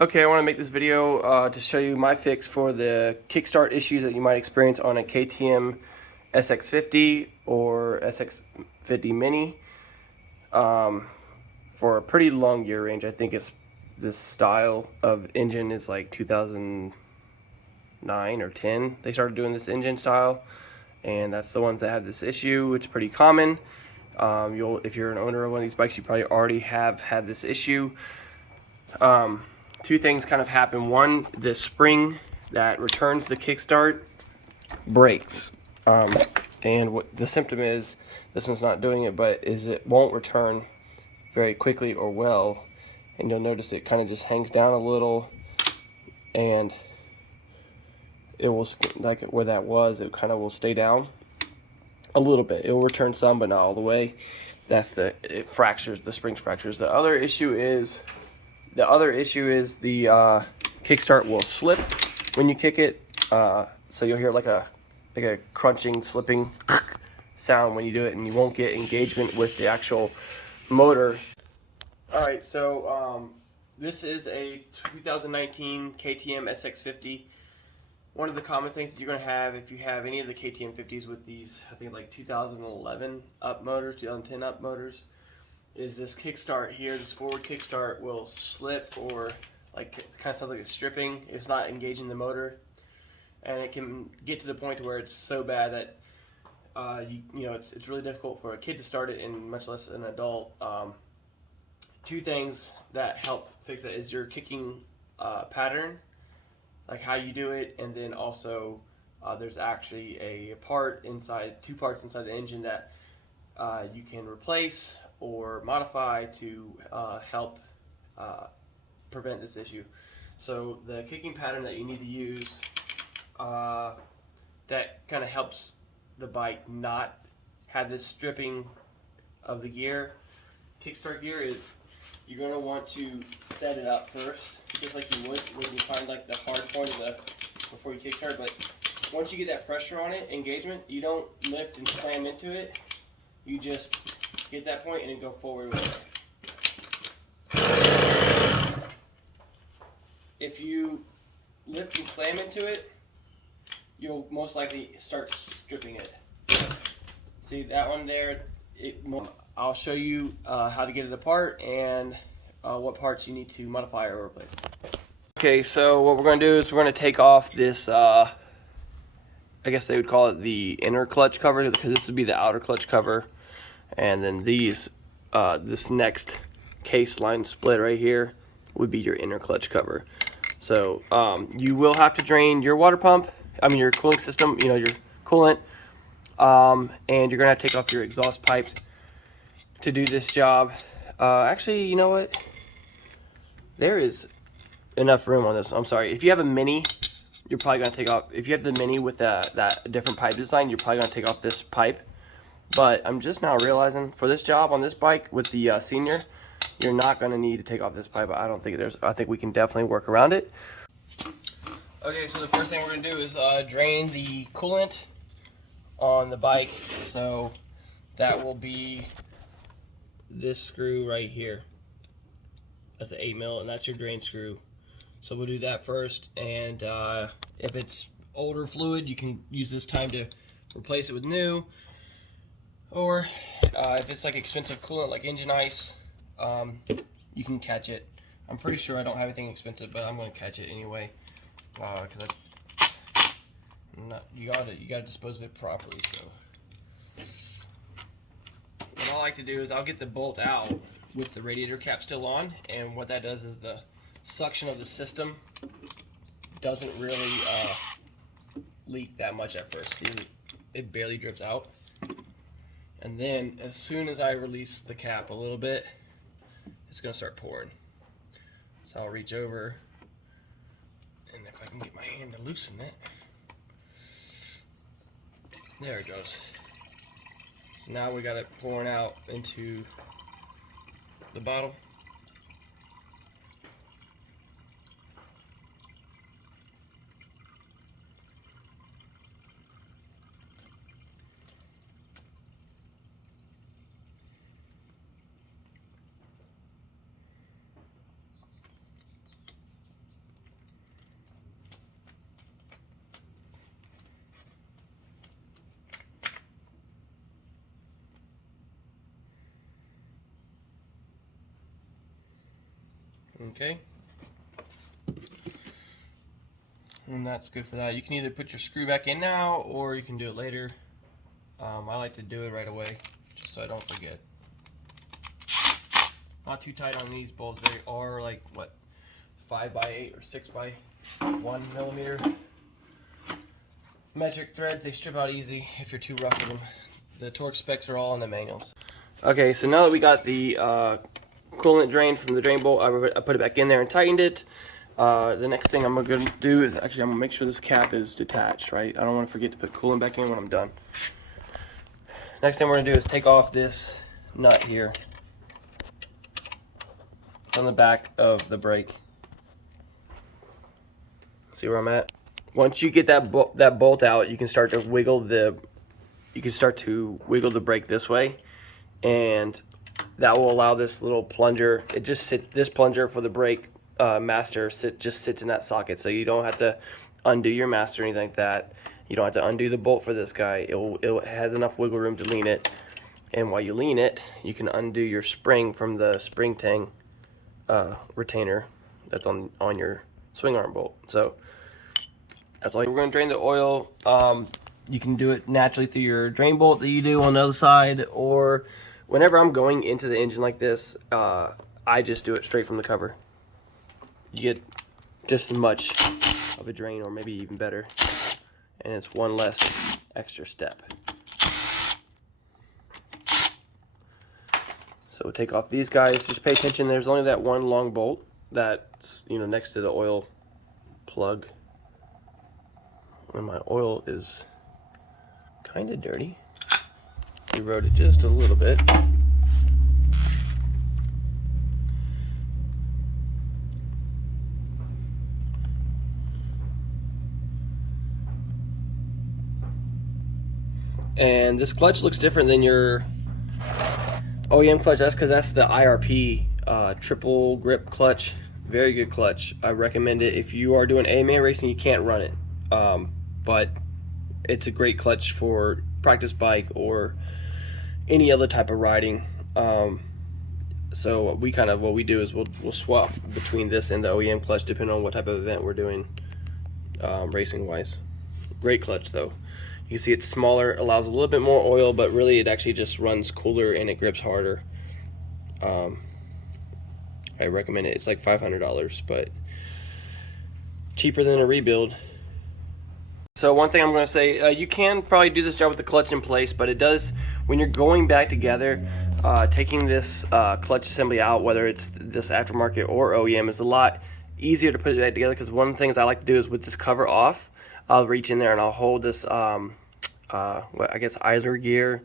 Okay, I want to make this video to show you my fix for the Kickstart issues that you might experience on a KTM sx50 or sx50 Mini for a pretty long year range. I think it's this style of engine is like 2009 or 10. They started doing this engine style, and that's the ones that have this issue. It's pretty common. If you're an owner of one of these bikes, you probably already have had this issue. Two things kind of happen. One, the spring that returns the kickstart breaks. And what the symptom is, this one's not doing it, but is it won't return very quickly or well. And you'll notice it kind of just hangs down a little, and it will, like where that was, it kind of will stay down a little bit. It will return some, but not all the way. It fractures, the springs fractures. The other issue is the kickstart will slip when you kick it. So you'll hear like a crunching, slipping sound when you do it, and you won't get engagement with the actual motor. Alright, so this is a 2019 KTM sx50. One of the common things that you're going to have if you have any of the KTM 50s with these, I think like 2011 up motors, 2010 up motors, is this kickstart here. This forward kickstart will slip, or like kind of sounds like it's stripping. It's not engaging the motor, and it can get to the point where it's so bad that it's really difficult for a kid to start it, and much less an adult. Two things that help fix that is your kicking pattern, like how you do it, and then also there's actually two parts inside the engine that you can replace or modify to help prevent this issue. So the kicking pattern that you need to use that kind of helps the bike not have this stripping of the gear, kickstart gear, is you're going to want to set it up first, just like you would when you find like the hard point before you kickstart. But once you get that pressure on it, engagement, you don't lift and slam into it. You just get that point and then go forward with it. If you lift and slam into it, you'll most likely start stripping it. See that one there? I'll show you how to get it apart and what parts you need to modify or replace. Okay, so what we're going to do is we're going to take off this, I guess they would call it the inner clutch cover, because this would be the outer clutch cover. And then this next case line split right here would be your inner clutch cover. So you will have to drain your water pump, your cooling system, your coolant, and you're gonna have to take off your exhaust pipe to do this job. Actually, you know what? There is enough room on this. I'm sorry. If you have a Mini, you're probably gonna take off. If you have the Mini with that different pipe design, you're probably gonna take off this pipe. But I'm just now realizing for this job on this bike with the Senior, you're not going to need to take off this pipe. I think we can definitely work around it. Okay, so the first thing we're going to do is drain the coolant on the bike. So that will be this screw right here. That's an 8mm, and that's your drain screw. So we'll do that first, and if it's older fluid, you can use this time to replace it with new. Or if it's like expensive coolant like engine ice, you can catch it. I'm pretty sure I don't have anything expensive, but I'm going to catch it anyway, because you gotta dispose of it properly. So what I like to do is I'll get the bolt out with the radiator cap still on, and what that does is the suction of the system doesn't really leak that much at first. See, it barely drips out. And then as soon as I release the cap a little bit, it's going to start pouring. So I'll reach over, and if I can get my hand to loosen it, there it goes. So now we got it pouring out into the bottle. Okay. And that's good for that. You can either put your screw back in now, or you can do it later. I like to do it right away, just so I don't forget. Not too tight on these bolts. They are like, what, 5x8 or 6x1 millimeter metric thread. They strip out easy if you're too rough with them. The torque specs are all in the manuals. Okay, so now that we got the coolant drain from the drain bolt, I put it back in there and tightened it. The next thing I'm going to do is I'm going to make sure this cap is detached, right? I don't want to forget to put coolant back in when I'm done. Next thing we're going to do is take off this nut here on the back of the brake. See where I'm at? Once you get that bolt out, you can start to wiggle the brake this way, and that will allow this little plunger. It just sits, this plunger for the brake master just sits in that socket, so you don't have to undo your master or anything like that. You don't have to undo the bolt for this guy. It has enough wiggle room to lean it, and while you lean it, you can undo your spring from the spring tang retainer that's on your swing arm bolt. So that's all. We're going to drain the oil. You can do it naturally through your drain bolt that you do on the other side, or whenever I'm going into the engine like this, I just do it straight from the cover. You get just as much of a drain, or maybe even better, and it's one less extra step. So we'll take off these guys. Just pay attention, there's only that one long bolt that's, you know, next to the oil plug. And my oil is kind of dirty. We wrote it just a little bit. And this clutch looks different than your OEM clutch. That's because that's the IRP triple grip clutch. Very good clutch. I recommend it. If you are doing AMA racing, you can't run it, but it's a great clutch for practice bike or any other type of riding. So what we do is we'll swap between this and the OEM clutch depending on what type of event we're doing, racing wise. Great clutch though. You can see it's smaller, allows a little bit more oil, but really it actually just runs cooler and it grips harder. I recommend it. It's like $500, but cheaper than a rebuild. So one thing I'm going to say, you can probably do this job with the clutch in place, but it does, when you're going back together, taking this clutch assembly out, whether it's this aftermarket or OEM, is a lot easier to put it back together, because one of the things I like to do is with this cover off, I'll reach in there and I'll hold this, I guess idler gear.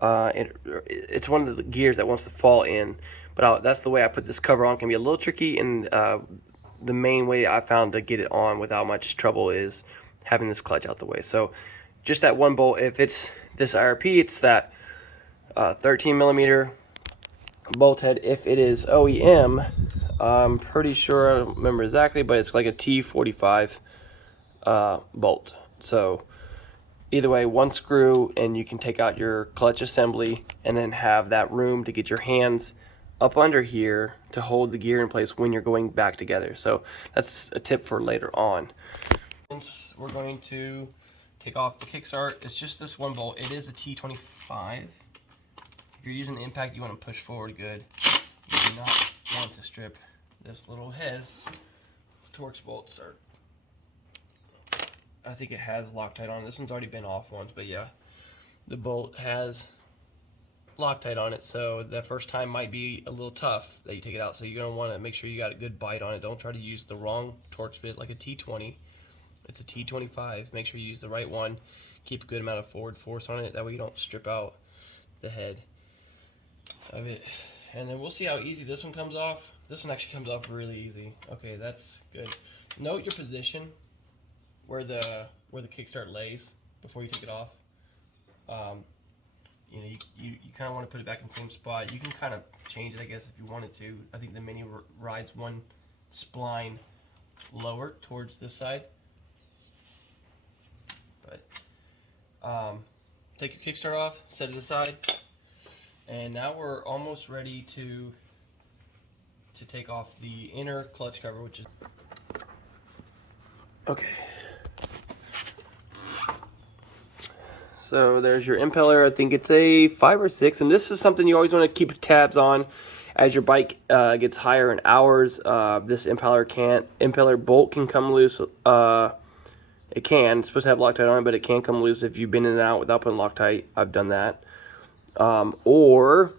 It's one of the gears that wants to fall in, but that's the way I put this cover on. It can be a little tricky, and the main way I found to get it on without much trouble is having this clutch out the way. So just that one bolt. If it's this IRP, it's that 13 millimeter bolt head. If it is OEM, I'm pretty sure, I don't remember exactly, but it's like a T45 bolt. So either way, one screw and you can take out your clutch assembly, and then have that room to get your hands up under here to hold the gear in place when you're going back together. So that's a tip for later on. Since we're going to take off the Kickstart, it's just this one bolt. It is a T25. If you're using the impact, you want to push forward good. You do not want to strip this little head. Torx bolts are, I think it has Loctite on. This one's already been off once, but yeah, the bolt has Loctite on it, so the first time might be a little tough that you take it out. So you're going to want to make sure you got a good bite on it. Don't try to use the wrong Torx bit like a T20. It's a T25. Make sure you use the right one. Keep a good amount of forward force on it. That way you don't strip out the head of it. And then we'll see how easy this one comes off. This one actually comes off really easy. Okay, that's good. Note your position where the Kickstart lays before you take it off. You know, you kind of want to put it back in the same spot. You can kind of change it, I guess, if you wanted to. I think the Mini rides one spline lower towards this side. But take your Kickstart off, set it aside, and now we're almost ready to to take off the inner clutch cover, which is okay. So there's your impeller. I think it's a 5 or 6, and this is something you always want to keep tabs on as your bike gets higher in hours. This impeller bolt can come loose. It can. It's supposed to have Loctite on it, but it can come loose if you've been in and out without putting Loctite. I've done that. Or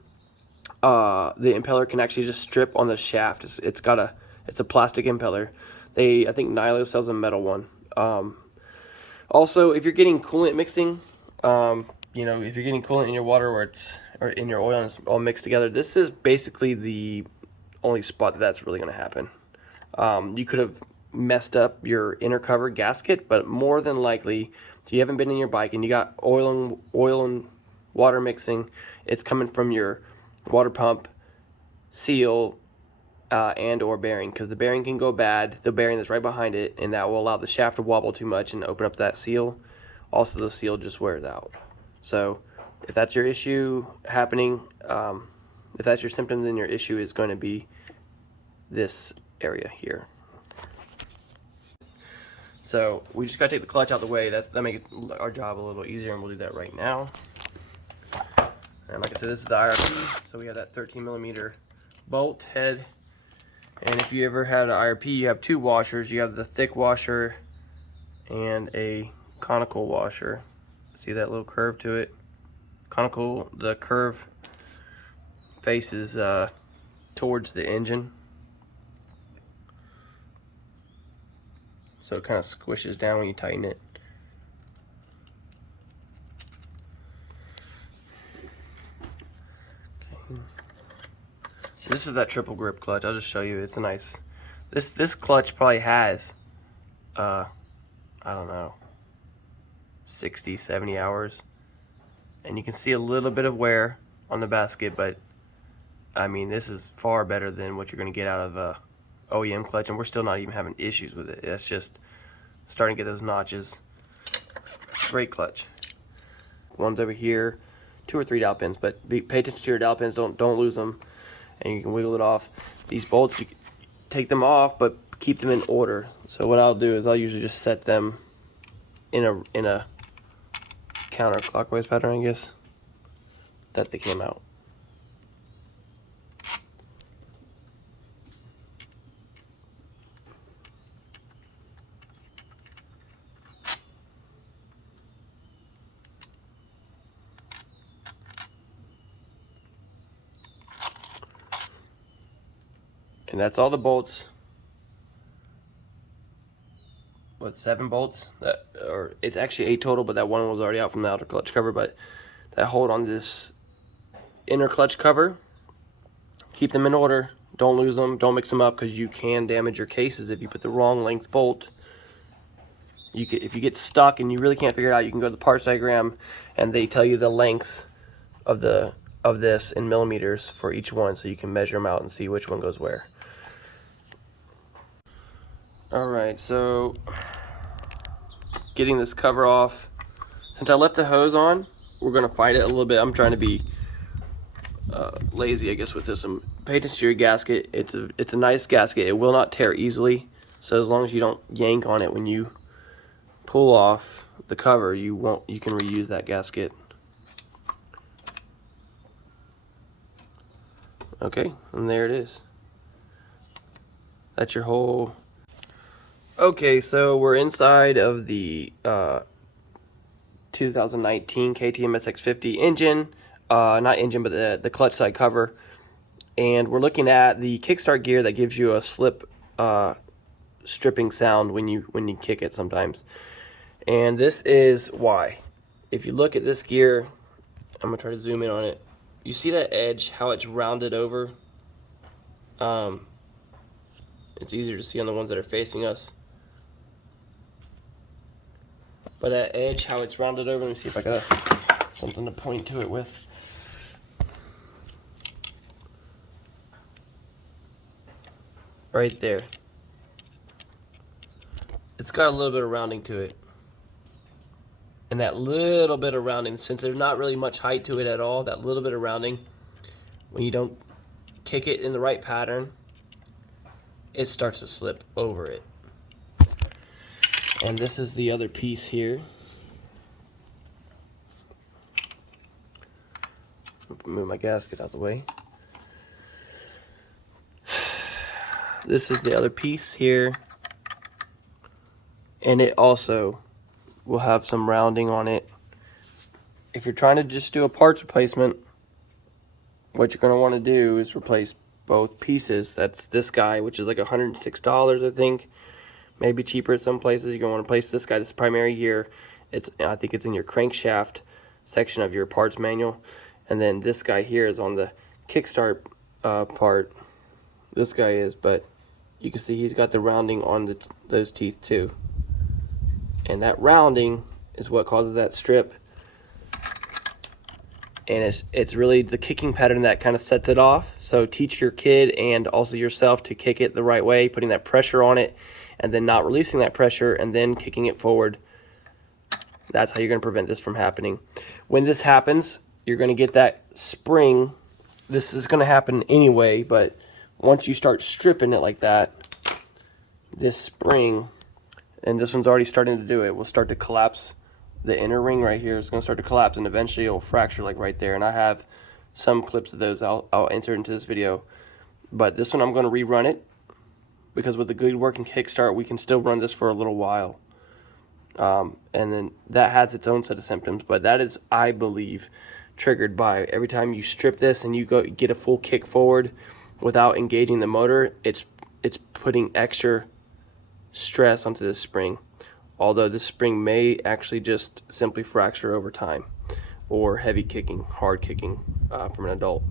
the impeller can actually just strip on the shaft. It's a plastic impeller. I think Nilo sells a metal one. Also, if you're getting coolant mixing, you know, if you're getting coolant in your water or in your oil and it's all mixed together, this is basically the only spot that's really going to happen. You could have messed up your inner cover gasket, but more than likely, if you haven't been in your bike and you got oil and water mixing, it's coming from your water pump, seal, and or bearing, because the bearing can go bad, the bearing that's right behind it, and that will allow the shaft to wobble too much and open up that seal. Also, the seal just wears out. So if that's your issue happening, if that's your symptom, then your issue is going to be this area here. So we just got to take the clutch out of the way. That makes our job a little easier, and we'll do that right now. And like I said, this is the IRP, so we have that 13mm bolt head. And if you ever had an IRP, you have 2 washers. You have the thick washer and a conical washer. See that little curve to it? Conical, the curve faces towards the engine, so it kind of squishes down when you tighten it. Okay. This is that triple grip clutch. I'll just show you. It's a nice. This clutch probably has I don't know, 60, 70 hours, and you can see a little bit of wear on the basket, but I mean, this is far better than what you're going to get out of a OEM clutch, and we're still not even having issues with it. It's just starting to get those notches. Great clutch. One's over here, 2 or 3 dowel pins, but pay attention to your dowel pins. Don't lose them, and you can wiggle it off. These bolts, you can take them off, but keep them in order. So what I'll do is I'll usually just set them in a counterclockwise pattern, I guess, that they came out. And that's all the bolts. What, 7 bolts? Or it's actually 8 total, but that one was already out from the outer clutch cover. But that hold on this inner clutch cover. Keep them in order. Don't lose them. Don't mix them up, because you can damage your cases if you put the wrong length bolt. If you get stuck and you really can't figure it out, you can go to the parts diagram, and they tell you the lengths of this in millimeters for each one, so you can measure them out and see which one goes where. Alright, so getting this cover off. Since I left the hose on, we're going to fight it a little bit. I'm trying to be lazy, I guess, with this. Pay attention to your gasket. It's a nice gasket. It will not tear easily. So as long as you don't yank on it when you pull off the cover, you can reuse that gasket. Okay, and there it is. That's your whole. Okay, so we're inside of the 2019 KTM sx50 engine, not engine, but the clutch side cover, and we're looking at the Kickstart gear that gives you a slip stripping sound when you kick it sometimes, and this is why. If you look at this gear, I'm gonna try to zoom in on it. You see that edge, how it's rounded over? It's easier to see on the ones that are facing us. But that edge, how it's rounded over, let me see if I got something to point to it with. Right there. It's got a little bit of rounding to it. And that little bit of rounding, since there's not really much height to it at all, that little bit of rounding, when you don't kick it in the right pattern, it starts to slip over it. And this is the other piece here. Move my gasket out of the way. This is the other piece here, and it also will have some rounding on it. If you're trying to just do a parts replacement, what you're going to want to do is replace both pieces. That's this guy, which is like $106, I think. Maybe cheaper at some places. You're going to want to replace this guy, this primary gear. I think it's in your crankshaft section of your parts manual. And then this guy here is on the Kickstart part. This guy is, but you can see he's got the rounding on those teeth too. And that rounding is what causes that strip. And it's really the kicking pattern that kind of sets it off. So teach your kid and also yourself to kick it the right way, putting that pressure on it, and then not releasing that pressure, and then kicking it forward. That's how you're going to prevent this from happening. When this happens, you're going to get that spring. This is going to happen anyway, but once you start stripping it like that, this spring, and this one's already starting to do it, will start to collapse. The inner ring right here is going to start to collapse, and eventually it will fracture like right there. And I have some clips of those I'll insert into this video. But this one I'm going to rerun it, because with a good working Kickstart, we can still run this for a little while. And then that has its own set of symptoms, but that is, I believe, triggered by every time you strip this and you go get a full kick forward without engaging the motor, it's putting extra stress onto this spring. Although this spring may actually just simply fracture over time, or heavy kicking, hard kicking from an adult.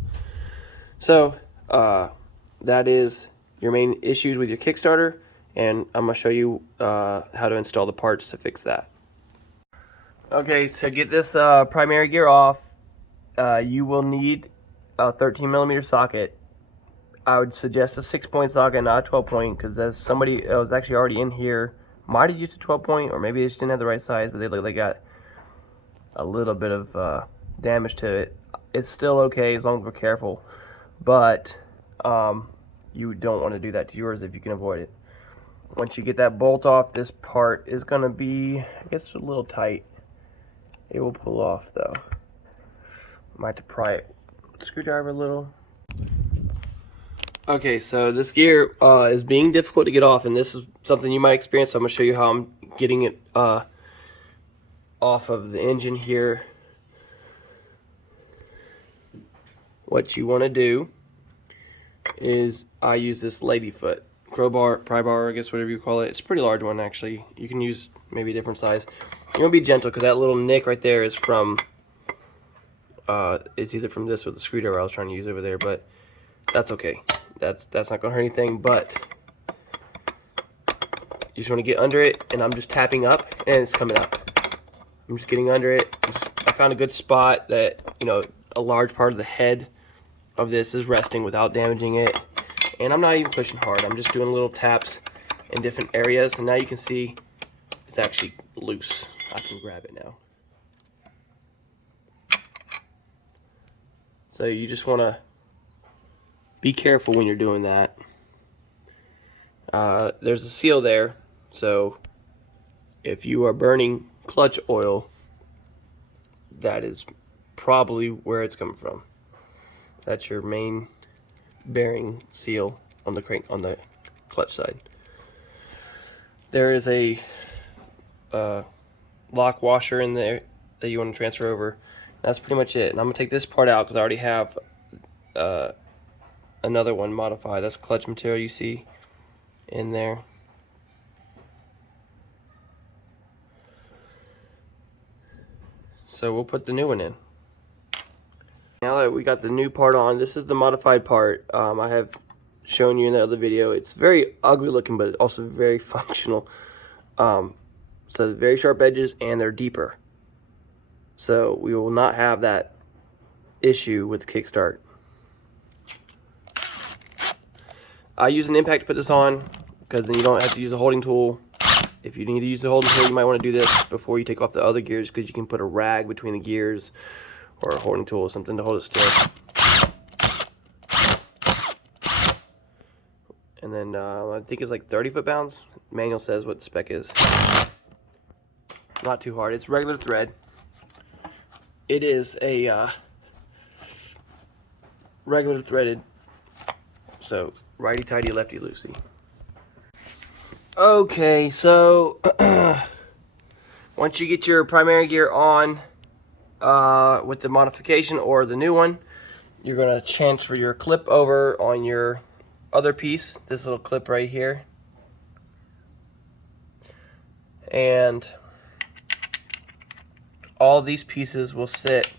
So that is your main issues with your Kickstarter, and I'm going to show you how to install the parts to fix that. Okay, so get this primary gear off. You will need a 13mm socket. I would suggest a 6-point socket, not a 12-point, because there's somebody that was actually already in here might have used a 12-point, or maybe they just didn't have the right size, but they got a little bit of damage to it. It's still okay as long as we're careful, but you don't want to do that to yours if you can avoid it. Once you get that bolt off, this part is going to be, I guess, a little tight. It will pull off though. Might have to pry it with a screwdriver a little. Okay, so this gear is being difficult to get off, and this is something you might experience, so I'm going to show you how I'm getting it off of the engine here. What you want to do is, I use this ladyfoot crowbar, pry bar, I guess, whatever you call it. It's a pretty large one, actually. You can use maybe a different size. You're going to be gentle, because that little nick right there is from, it's either from this or the screwdriver I was trying to use over there, but that's okay. That's not going to hurt anything, but you just want to get under it, and I'm just tapping up, and it's coming up. I'm just getting under it. I found a good spot that, you know, a large part of the head of this is resting without damaging it, and I'm not even pushing hard. I'm just doing little taps in different areas, and now you can see it's actually loose. I can grab it now. So you just want to be careful when you're doing that. There's a seal there, so if you are burning clutch oil, that is probably where it's coming from. That's your main bearing seal on the crank, on the clutch side. There is a lock washer in there that you want to transfer over. That's pretty much it. And I'm gonna take this part out because I already have another one modified. That's clutch material you see in there. So we'll put the new one in. Now that we got the new part on, this is the modified part. I have shown you in the other video. It's very ugly looking, but also very functional. So very sharp edges, and they're deeper. So we will not have that issue with the Kickstart. I use an impact to put this on, because then you don't have to use a holding tool. If you need to use the holding tool, you might want to do this before you take off the other gears, because you can put a rag between the gears or a holding tool or something to hold it still. And then and I think it's like 30 foot-pounds. Manual says what the spec is. Not too hard. It's regular thread. It is a regular threaded, so righty-tighty, lefty-loosey. Okay, so once you get your primary gear on with the modification or the new one, you're going to transfer your clip over on your other piece, this little clip right here. And all these pieces will sit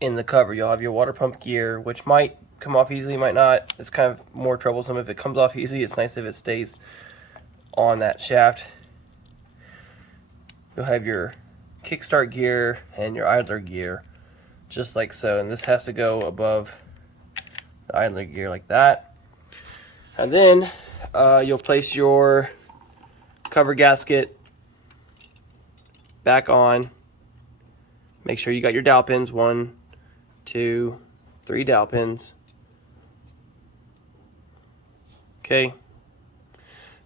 in the cover. You'll have your water pump gear, which might come off easily, might not. It's kind of more troublesome if it comes off easy. It's nice if it stays on that shaft. You'll have your kickstart gear and your idler gear, just like so. And this has to go above the idler gear like that. And then you'll place your cover gasket back on. Make sure you got your dowel pins, 1, 2, 3 dowel pins. Okay.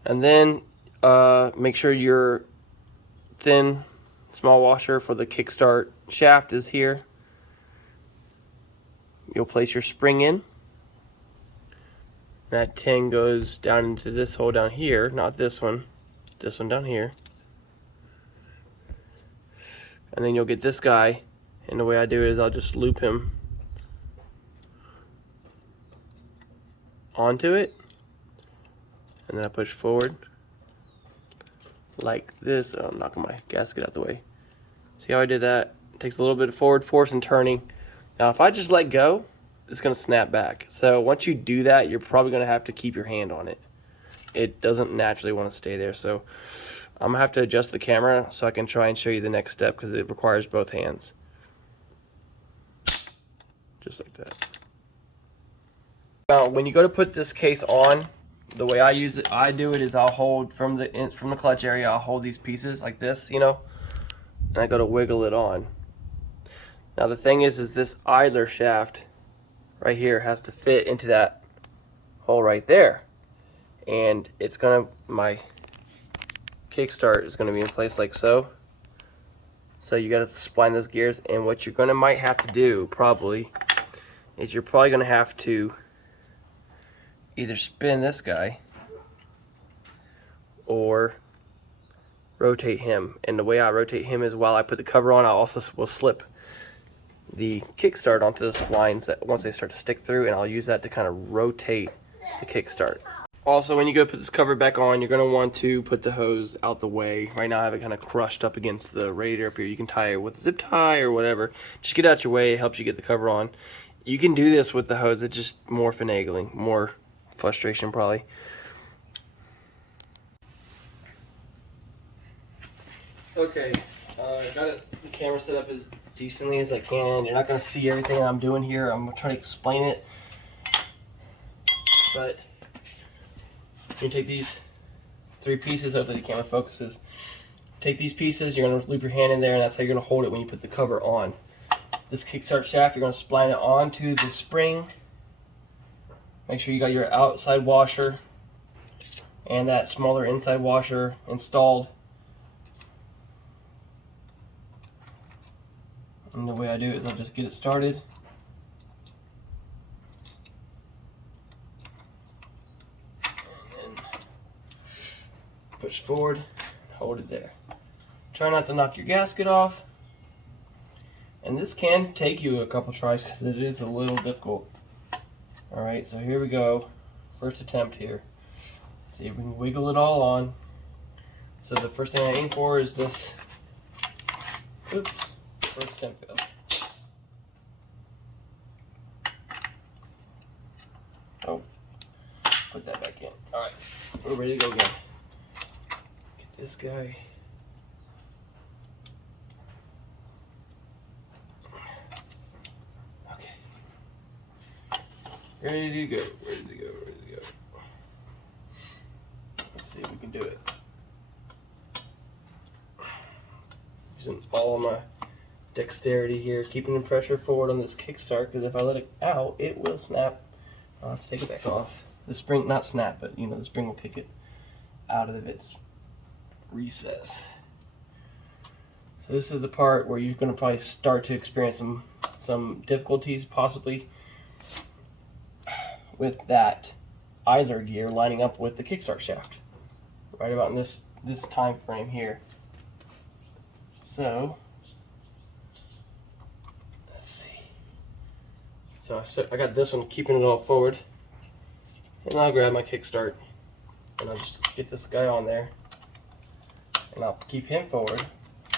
And then make sure your thin small washer for the kickstart shaft is here. You'll place your spring in. That tin goes down into this hole down here, not this one down here. And then you'll get this guy, and the way I do it is I'll just loop him onto it, and then I push forward like this. Oh, I'm knocking my gasket out the way. See how I did that? It takes a little bit of forward force and turning. Now if I just let go, it's going to snap back. So once you do that, you're probably going to have to keep your hand on it. It doesn't naturally want to stay there. So I'm going to have to adjust the camera so I can try and show you the next step, because it requires both hands. Just like that. Now when you go to put this case on, the way I do it is I'll hold from the clutch area, I'll hold these pieces like this, you know, and I go to wiggle it on. Now the thing is this idler shaft right here has to fit into that hole right there, and it's gonna, my kickstart is gonna be in place like so. So you gotta spline those gears, and what you're gonna might have to do probably is you're probably gonna have to either spin this guy or rotate him. And the way I rotate him is while I put the cover on, I also will slip the kickstart onto the splines that once they start to stick through, and I'll use that to kind of rotate the kickstart. Also, when you go put this cover back on, you're going to want to put the hose out the way. Right now I have it kind of crushed up against the radiator up here. You can tie it with a zip tie or whatever. Just get out your way. It helps you get the cover on. You can do this with the hose. It's just more finagling, more frustration probably. Okay, got the camera set up as decently as I can. You're not going to see everything I'm doing here. I'm going to try to explain it. But you take these 3 pieces, hopefully the camera focuses. Take these pieces, you're going to loop your hand in there, and that's how you're going to hold it when you put the cover on. This kickstart shaft, you're going to spline it onto the spring. Make sure you got your outside washer and that smaller inside washer installed. And the way I do it is I'll just get it started. And then push forward, hold it there. Try not to knock your gasket off. And this can take you a couple tries because it is a little difficult. Alright, so here we go. First attempt here. See if we can wiggle it all on. So the first thing I aim for is this. Oops. First attempt failed. Oh. Put that back in. Alright. We're ready to go again. Get this guy. Ready to go, ready to go, ready to go. Let's see if we can do it. Using all of my dexterity here, keeping the pressure forward on this kickstart, because if I let it out, it will snap. I'll have to take it back off. the spring, not snap, but you know, the spring will kick it out of its recess. So this is the part where you're going to probably start to experience some difficulties, possibly with that idler gear lining up with the kickstart shaft, right about in this time frame here. So let's see. So I got this one keeping it all forward, and I'll grab my kickstart and I'll just get this guy on there, and I'll keep him forward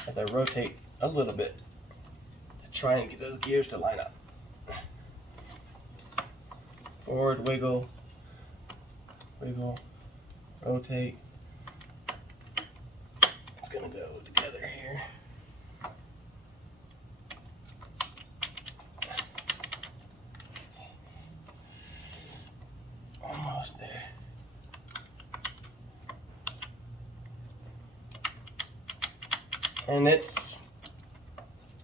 as I rotate a little bit to try and get those gears to line up. Forward, wiggle, wiggle, rotate. It's gonna go together here. Almost there. And it's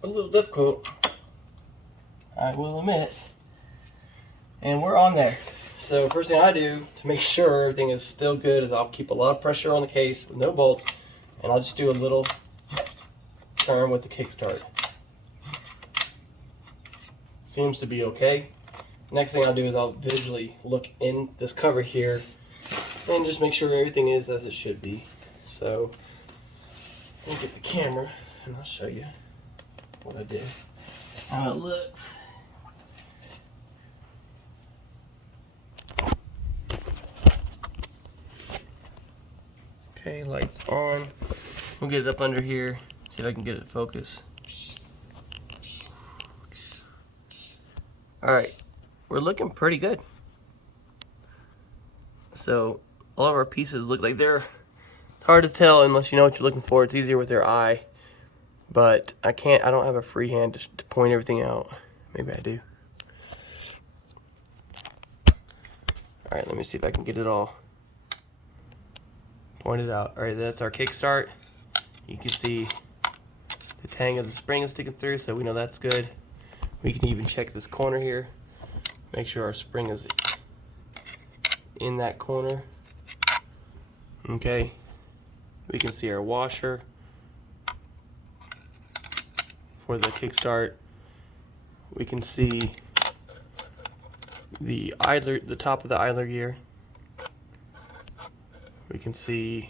a little difficult, I will admit. And we're on there. So first thing I do to make sure everything is still good is I'll keep a lot of pressure on the case with no bolts, and I'll just do a little turn with the kickstart. Seems to be okay. Next thing I'll do is I'll visually look in this cover here and just make sure everything is as it should be. So I'll get the camera and I'll show you what I did, how it looks. Okay, lights on. We'll get it up under here, see if I can get it to focus. Alright, we're looking pretty good. So, all of our pieces look like it's hard to tell unless you know what you're looking for. It's easier with your eye, but I don't have a free hand to point everything out. Maybe I do. Alright, let me see if I can get it all pointed out. Alright, that's our kickstart. You can see the tang of the spring is sticking through, so we know that's good. We can even check this corner here. Make sure our spring is in that corner. Okay. We can see our washer for the kickstart. We can see the idler, the top of the idler gear. We can see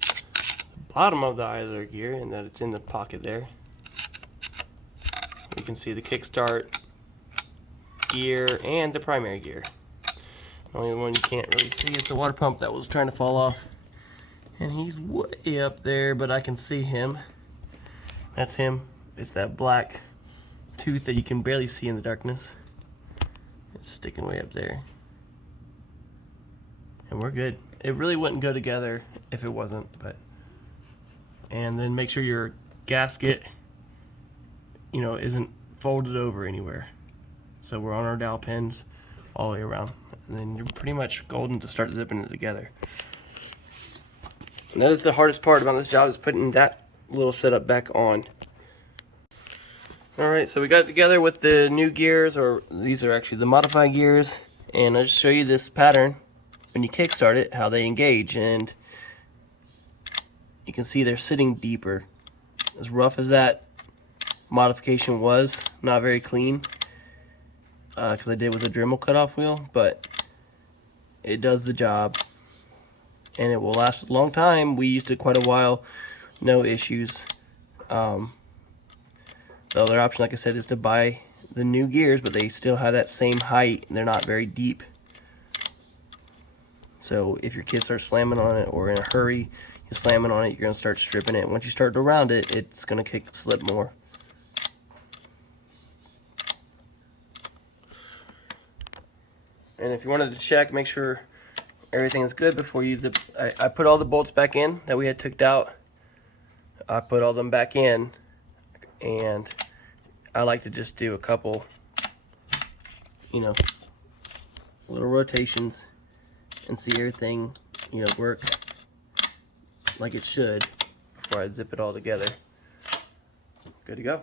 the bottom of the idler gear and that it's in the pocket there. We can see the kickstart gear and the primary gear. The only one you can't really see is the water pump that was trying to fall off. And he's way up there, but I can see him. That's him. It's that black tooth that you can barely see in the darkness. It's sticking way up there. And we're good. It really wouldn't go together if it wasn't, but. And then make sure your gasket, you know, isn't folded over anywhere. So we're on our dowel pins all the way around. And then you're pretty much golden to start zipping it together. And that is the hardest part about this job, is putting that little setup back on. Alright, so we got it together with the new gears, or these are actually the modified gears. And I'll just show you this pattern when you kickstart it, how they engage. And you can see they're sitting deeper. As rough as that modification was, not very clean, because I did with a Dremel cutoff wheel, but it does the job. And it will last a long time. We used it quite a while, no issues. The other option, like I said, is to buy the new gears, but they still have that same height and they're not very deep. So if your kid starts slamming on it, or in a hurry, you're slamming on it, you're going to start stripping it. Once you start to round it, it's going to slip more. And if you wanted to check, make sure everything is good before you zip. I put all the bolts back in that we had took out. I put all them back in, and I like to just do a couple, you know, little rotations and see everything, you know, work like it should before I zip it all together. Good to go.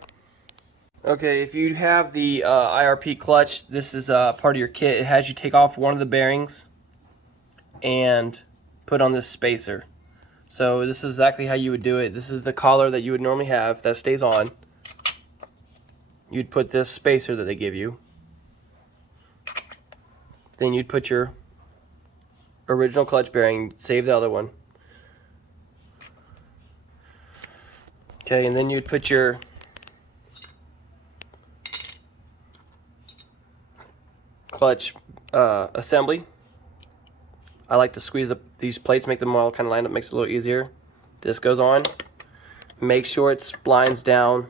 Okay, if you have the IRP clutch, this is part of your kit. It has you take off one of the bearings and put on this spacer. So this is exactly how you would do it. This is the collar that you would normally have that stays on. You'd put this spacer that they give you. Then you'd put your original clutch bearing, save the other one. Okay, and then you'd put your clutch assembly. I like to squeeze these plates, make them all kind of line up, makes it a little easier. This goes on. Make sure it splines down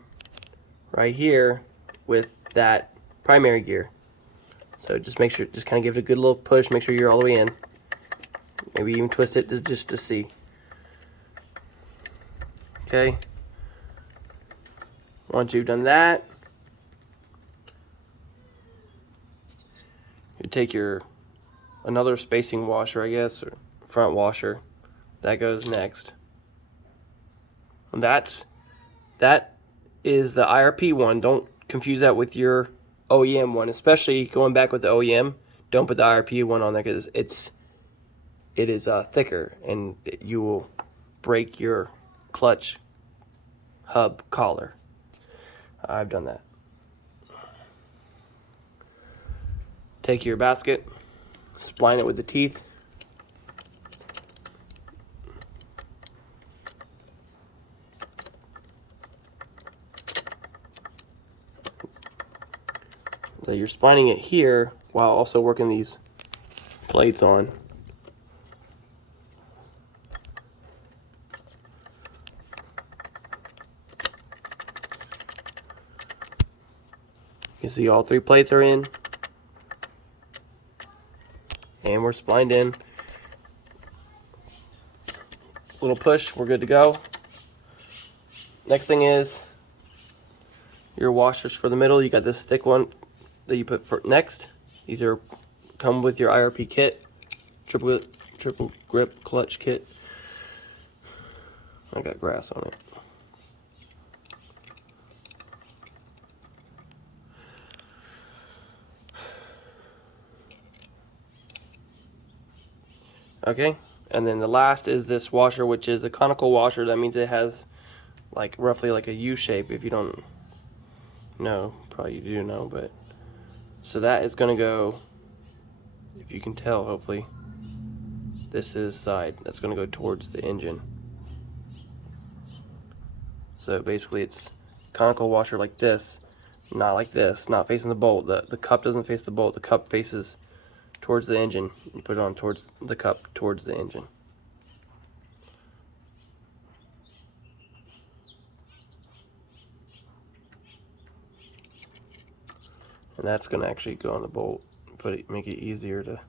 right here with that primary gear. So just make sure, just kind of give it a good little push, make sure you're all the way in. Maybe even twist it just to see. Okay. Once you've done that, you take your another spacing washer, I guess, or front washer. That goes next. And that is the IRP one. Don't confuse that with your OEM one, especially going back with the OEM. Don't put the IRP one on there because it is thicker and you will break your clutch hub collar. I've done that. Take your basket, spline it with the teeth. So you're splining it here while also working these plates on. You see all three plates are in. And we're splined in. Little push, we're good to go. Next thing is your washers for the middle. You got this thick one that you put for next. These are come with your IRP kit, triple grip clutch kit. I got grass on it. Okay, and then the last is this washer, which is the conical washer. That means it has like roughly like a U shape. If you don't know, probably you do know, but so that is going to go, if you can tell, hopefully this is side that's going to go towards the engine. So basically it's conical washer like this, not like this, not facing the bolt. The cup doesn't face the bolt, the cup faces towards the engine. You put it on towards the cup, towards the engine. And that's going to actually go on the bolt, make it easier to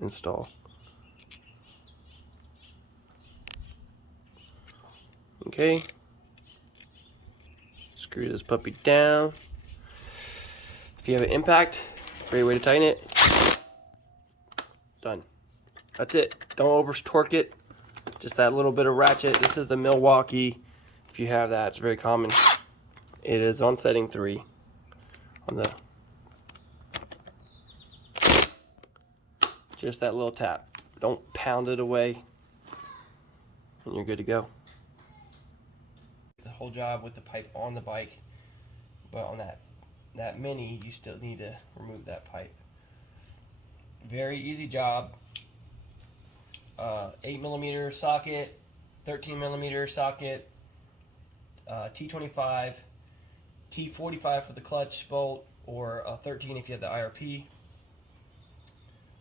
install. Okay. Screw this puppy down. If you have an impact, great way to tighten it. Done. That's it. Don't over torque it. Just that little bit of ratchet. This is the Milwaukee. If you have that, it's very common. It is on setting 3 on the just that little tap. Don't pound it away and you're good to go. The whole job with the pipe on the bike, but on that Mini you still need to remove that pipe. Very easy job. 8mm socket, 13mm socket, T25, T45 for the clutch bolt, or 13 if you have the IRP.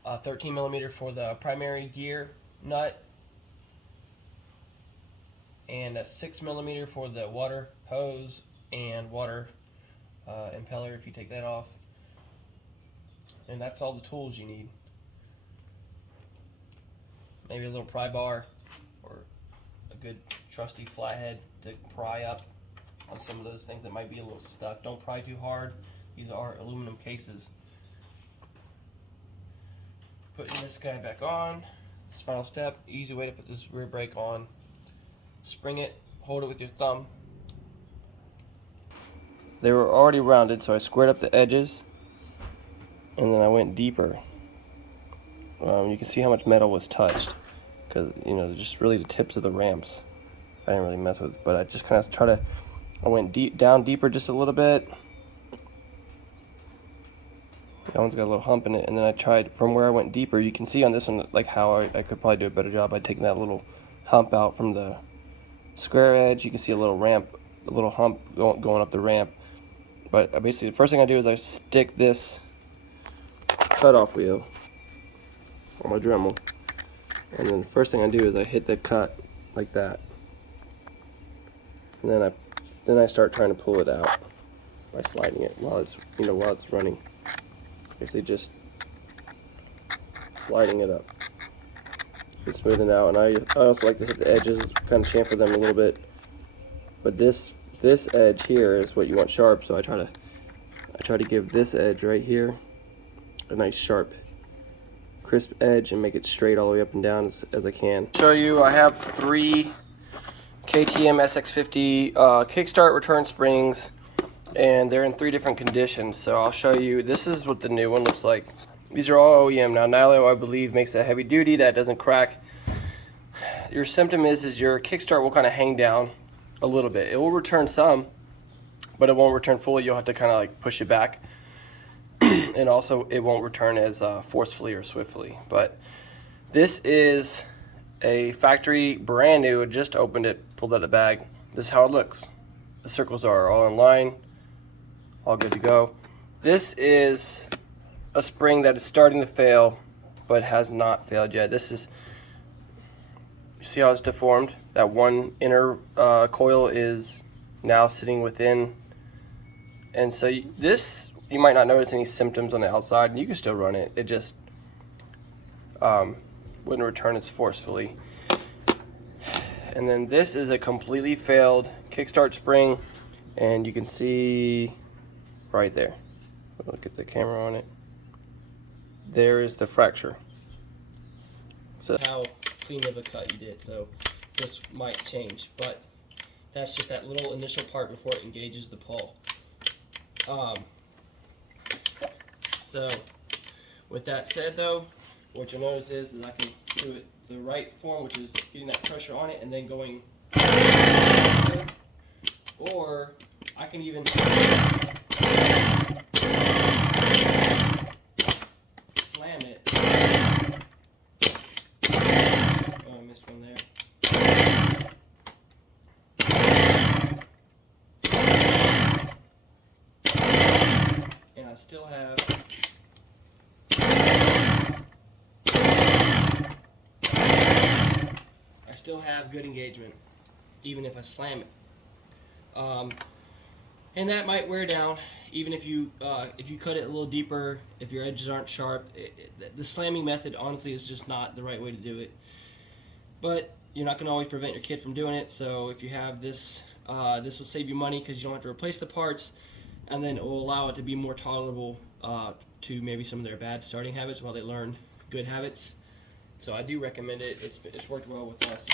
13mm for the primary gear nut, and a 6mm for the water hose and water impeller if you take that off. And that's all the tools you need. Maybe a little pry bar or a good trusty flathead to pry up on some of those things that might be a little stuck. Don't pry too hard. These are aluminum cases. Putting this guy back on. This final step, easy way to put this rear brake on. Spring it, hold it with your thumb. They were already rounded, so I squared up the edges and then I went deeper. you can see how much metal was touched, because you know, just really the tips of the ramps I didn't really mess with, but I just kind of I went down deeper just a little bit. That one's got a little hump in it, and then I tried from where I went deeper. You can see on this one like how I could probably do a better job by taking that little hump out from the square edge. You can see a little hump going up the ramp. But basically the first thing I do is I stick this cutoff wheel on my Dremel, and then the first thing I do is I hit the cut like that, and then I start trying to pull it out by sliding it while it's running. Basically just sliding it up and smoothing out. And I also like to hit the edges, kind of chamfer them a little bit. But this edge here is what you want sharp, so I try to give this edge right here a nice sharp crisp edge and make it straight all the way up and down as I can. Show you, I have 3 KTM sx50 Kickstart return springs, and they're in 3 different conditions. So I'll show you. This is what the new one looks like. These are all OEM. Now Nilo, I believe, makes a heavy duty that doesn't crack. Your symptom is your Kickstart will kind of hang down a little bit. It will return some, but it won't return fully. You'll have to kind of like push it back. And also it won't return as forcefully or swiftly. But this is a factory brand new. I just opened it, pulled out the bag. This is how it looks. The circles are all in line, all good to go. This is a spring that is starting to fail, but has not failed yet. This is, you see how it's deformed? That one inner coil is now sitting within. And so this, you might not notice any symptoms on the outside, and you can still run it. It just wouldn't return as forcefully. And then this is a completely failed Kickstart spring, and you can see right there. Look at the camera on it. There is the fracture. So how clean of a cut you did. So this might change, but that's just that little initial part before it engages the pole. So with that said, though, what you'll notice is I can do it the right form, which is getting that pressure on it and then going, or I can even slam it. Oh, I missed one there. And I still have good engagement, even if I slam it. And that might wear down, even if you cut it a little deeper, if your edges aren't sharp. The slamming method, honestly, is just not the right way to do it. But you're not going to always prevent your kid from doing it, so if you have this, this will save you money because you don't have to replace the parts, and then it will allow it to be more tolerable to maybe some of their bad starting habits while they learn good habits. So I do recommend it. It's worked well with us.